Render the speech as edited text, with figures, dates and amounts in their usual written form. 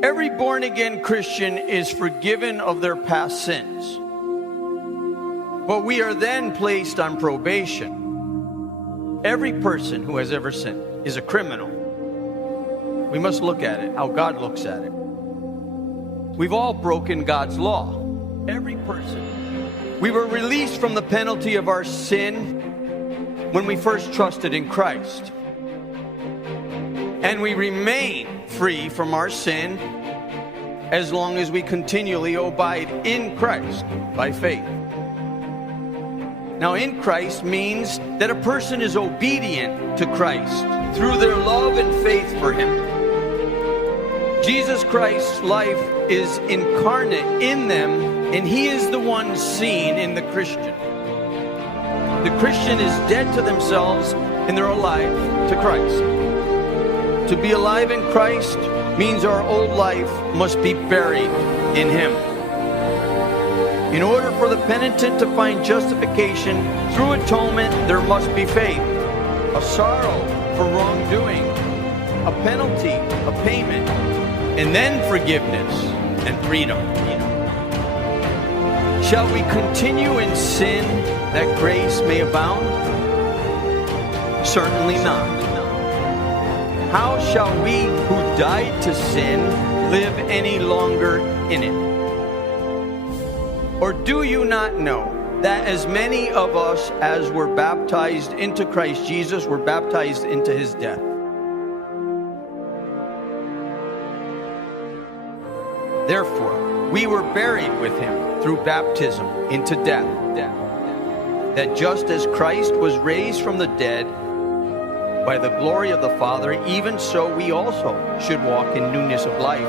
Every born-again Christian is forgiven of their past sins. But we are then placed on probation. Every person who has ever sinned is a criminal. We must look at it, how God looks at it. We've all broken God's law. Every person. We were released from the penalty of our sin when we first trusted in Christ. And we remain free from our sin as long as we continually abide in Christ by faith. Now, in Christ means that a person is obedient to Christ through their love and faith for Him. Jesus Christ's life is incarnate in them, and He is the one seen in the Christian. The Christian is dead to themselves, and they're alive to Christ. To be alive in Christ means our old life must be buried in Him. In order for the penitent to find justification through atonement, there must be faith, a sorrow for wrongdoing, a penalty, a payment, and then forgiveness and freedom. Shall we continue in sin that grace may abound? Certainly not. How shall we who died to sin live any longer in it? Or do you not know that as many of us as were baptized into Christ Jesus were baptized into His death? Therefore, we were buried with Him through baptism into death, that just as Christ was raised from the dead by the glory of the Father, even so we also should walk in newness of life.